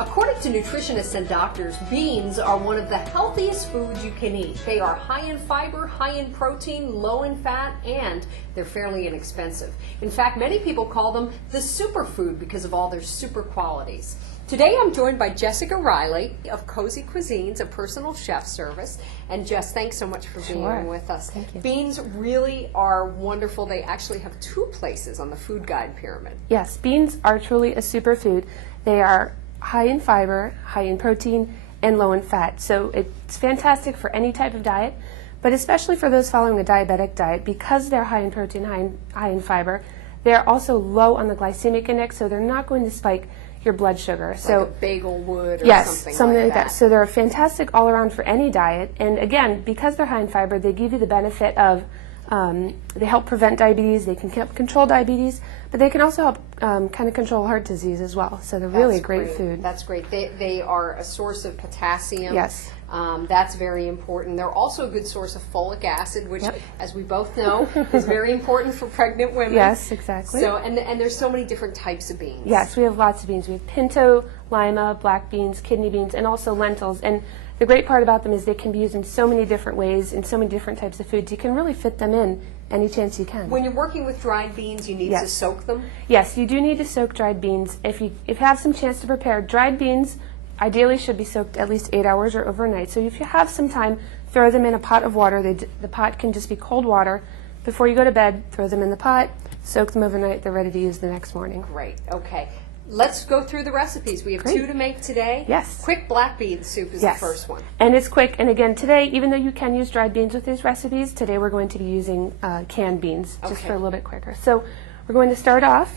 According to nutritionists and doctors, beans are one of the healthiest foods you can eat. They are high in fiber, high in protein, low in fat, and they're fairly inexpensive. In fact, many people call them the superfood because of all their super qualities. Today I'm joined by Jessica Reilley of Cozy Cuisines, a personal chef service. And Jess, thanks so much for being with us. Thank you. Beans really are wonderful. They actually have 2 places on the food guide pyramid. Yes, beans are truly a superfood. They are high in fiber, high in protein, and low in fat. So it's fantastic for any type of diet, but especially for those following a diabetic diet, because they're high in protein, high in fiber, they're also low on the glycemic index, so they're not going to spike your blood sugar. So like a bagel would or yes, something like that. So they're fantastic all around for any diet. And again, because they're high in fiber, they give you the benefit of they help prevent diabetes, they can control diabetes, but they can also help kind of control heart disease as well. So they're really a great food. That's great. They are a source of potassium. Yes. That's very important. They're also a good source of folic acid, which, as we both know, is very important for pregnant women. Yes, exactly. So, and there's so many different types of beans. Yes, we have lots of beans. We have pinto, lima, black beans, kidney beans, and also lentils. And the great part about them is they can be used in so many different ways, in so many different types of foods. You can really fit them in any chance you can. When you're working with dried beans, you need to soak them? Yes, you do need to soak dried beans. If you have some chance to prepare, dried beans ideally should be soaked at least 8 hours or overnight. So if you have some time, throw them in a pot of water. The pot can just be cold water. Before you go to bed, throw them in the pot, soak them overnight. They're ready to use the next morning. Great. Okay. Let's go through the recipes. We have 2 to make today. Yes. Quick black bean soup is the first one. And it's quick. And again, today, even though you can use dried beans with these recipes, today we're going to be using canned beans just for a little bit quicker. So we're going to start off.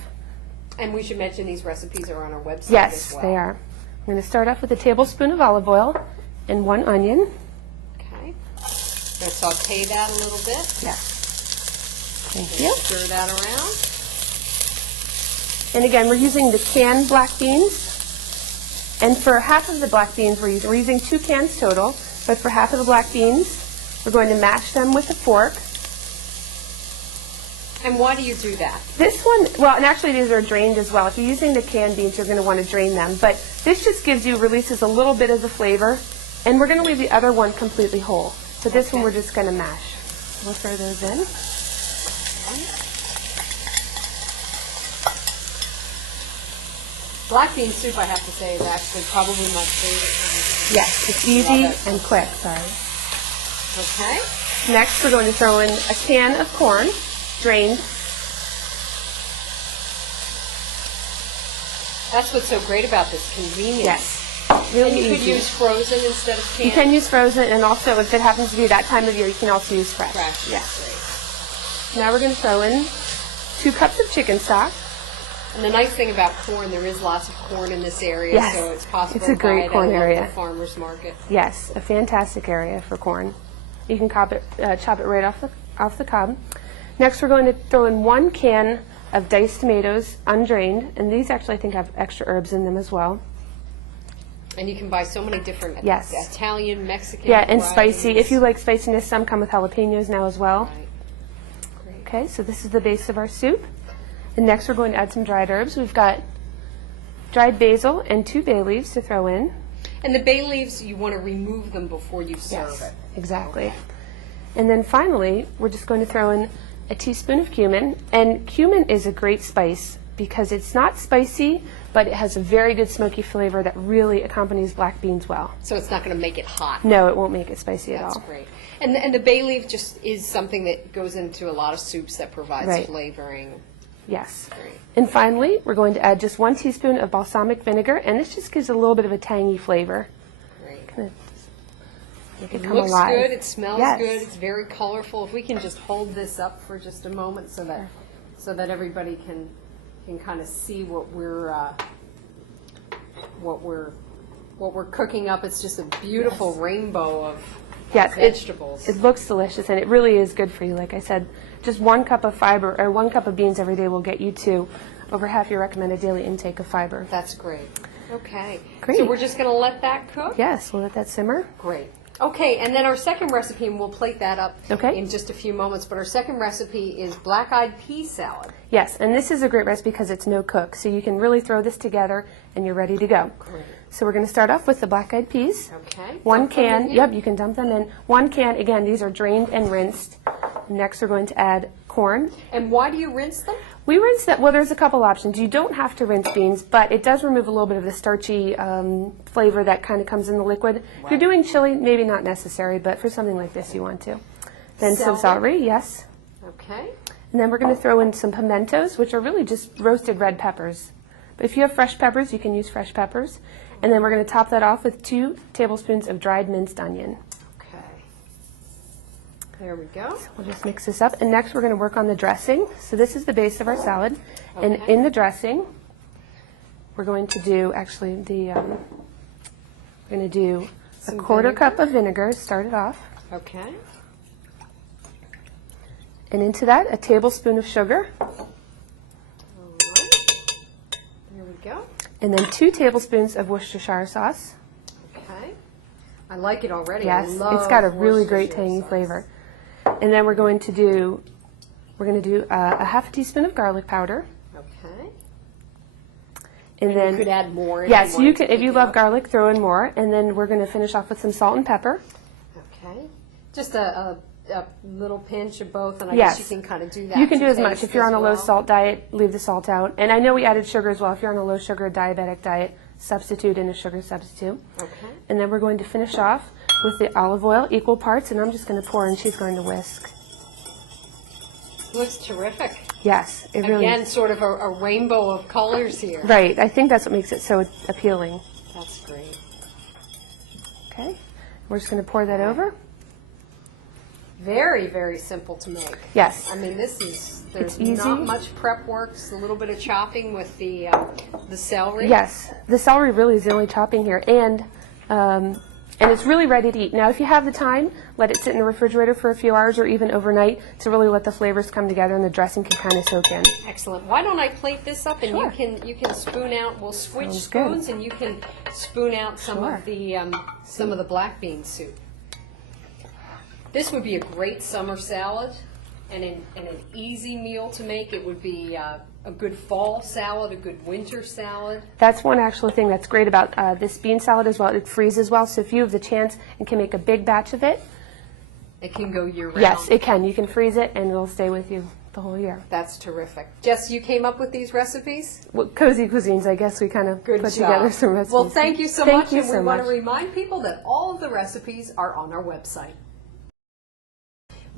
And we should mention these recipes are on our website as well. Yes, they are. I'm going to start off with a tablespoon of olive oil and 1 onion. Okay. I'm going to saute that a little bit. Yes. Thank you. Stir that around. And again, we're using the canned black beans. And for half of the black beans, we're using 2 cans total. But for half of the black beans, we're going to mash them with a fork. And why do you do that? This one, well, and actually these are drained as well. If you're using the canned beans, you're going to want to drain them. But this just releases a little bit of the flavor. And we're going to leave the other one completely whole. So this one we're just going to mash. We'll throw those in. Black bean soup, I have to say, is actually probably my favorite. Yes, it's easy and quick. Sorry. Okay. Next, we're going to throw in a can of corn, drained. That's what's so great about this, convenience. Yes, really and you easy. could use frozen instead of canned? You can use frozen, and also if it happens to be that time of year, you can also use fresh. Fresh, yes. Now we're going to throw in 2 cups of chicken stock. And the nice thing about corn, there is lots of corn in this area, Yes. so it's possible It's a to buy great it corn at a area. local farmer's market. Yes, a fantastic area for corn. You can chop it right off the cob. Next, we're going to throw in 1 can of diced tomatoes, undrained, and these actually I think have extra herbs in them as well. And you can buy so many different Italian, Mexican and varieties. spicy. If you like spiciness, some come with jalapenos now as well. Right. Great. Okay, so this is the base of our soup. And next we're going to add some dried herbs. We've got dried basil and 2 bay leaves to throw in. And the bay leaves, you want to remove them before you serve it. Exactly. Okay. And then finally, we're just going to throw in a teaspoon of cumin. And cumin is a great spice because it's not spicy, but it has a very good smoky flavor that really accompanies black beans well. So it's not going to make it hot. No, it won't make it spicy at all. That's great. And the bay leaf just is something that goes into a lot of soups that provides flavoring. Yes. Great. And finally, we're going to add just 1 teaspoon of balsamic vinegar, and this just gives a little bit of a tangy flavor. Great. Kind of make It come looks alive. good. It smells Yes. good. It's very colorful. If we can just hold this up for just a moment so that everybody can kind of see what we're cooking up. It's just a beautiful rainbow of vegetables. It looks delicious, and it really is good for you. Like I said, just 1 cup of fiber or 1 cup of beans every day will get you to over half your recommended daily intake of fiber. That's great. Okay. Great. So we're just going to let that cook? Yes, we'll let that simmer. Great. Okay, and then our second recipe, and we'll plate that up Okay. in just a few moments, but our second recipe is black-eyed pea salad. Yes, and this is a great recipe because it's no cook, so you can really throw this together and you're ready to go. Great. So we're going to start off with the black-eyed peas. Okay. One Dump them in can, here? yep, you can dump them in. One can, again, these are drained and rinsed. Next we're going to add corn. And why do you rinse them? We rinse that, well, there's a couple options. You don't have to rinse beans, but it does remove a little bit of the starchy flavor that kind of comes in the liquid. If you're doing chili, maybe not necessary, but for something like this, you want to. Then some celery, yes. Okay. And then we're going to throw in some pimentos, which are really just roasted red peppers. But if you have fresh peppers, you can use fresh peppers. And then we're going to top that off with 2 tablespoons of dried minced onion. Okay. There we go. We'll just mix this up. And next we're going to work on the dressing. So this is the base of our salad. And Okay. in the dressing, we're going to do, actually, we're going to do Some a quarter vinegar. cup of vinegar, start it off. Okay. And into that, a tablespoon of sugar. All right. There we go. And then 2 tablespoons of Worcestershire sauce. Okay. I like it already. Yes, I love it's got a really great Worcestershire tangy sauce. flavor. And then we're going to do a half a teaspoon of garlic powder. Okay. And then You could add more. yes, you wanted can. to If you pick it love up. garlic, throw in more. And then we're going to finish off with some salt and pepper. Okay. Just a little pinch of both, and I Yes. guess you can kind of do that. You can to do as much. taste If you're on as a low well. salt diet, leave the salt out. And I know we added sugar as well. If you're on a low sugar diabetic diet, substitute in a sugar substitute. Okay. And then we're going to finish off with the olive oil, equal parts. And I'm just going to pour, and she's going to whisk. Looks terrific. Yes, it really. Again, sort of a rainbow of colors here. Right. I think that's what makes it so appealing. That's great. Okay. We're just going to pour that over. Very, very simple to make. Yes. I mean, there's It's easy. not much prep work. Just a little bit of chopping with the celery. Yes. The celery really is the only chopping here, and it's really ready to eat. Now, if you have the time, let it sit in the refrigerator for a few hours or even overnight to really let the flavors come together and the dressing can kind of soak in. Excellent. Why don't I plate this up and Sure. you can spoon out. We'll switch Sounds good. spoons and you can spoon out some Sure. of the black bean soup. This would be a great summer salad and an easy meal to make. It would be a good fall salad, a good winter salad. That's one actual thing that's great about this bean salad as well. It freezes well, so if you have the chance and can make a big batch of it, It can go year round. yes, it can. You can freeze it and it'll stay with you the whole year. That's terrific. Jess, you came up with these recipes? Well, Cozy Cuisines, I guess we kind of Good put job. together some recipes. Well, thank you so Thank much. you And we so want to much. remind people that all of the recipes are on our website.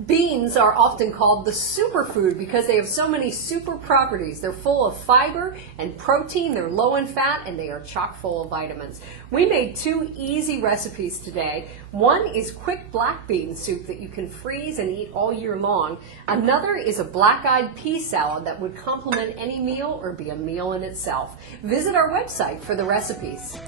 Beans are often called the superfood because they have so many super properties. They're full of fiber and protein, they're low in fat, and they are chock full of vitamins. We made 2 easy recipes today. One is quick black bean soup that you can freeze and eat all year long. Another is a black-eyed pea salad that would complement any meal or be a meal in itself. Visit our website for the recipes.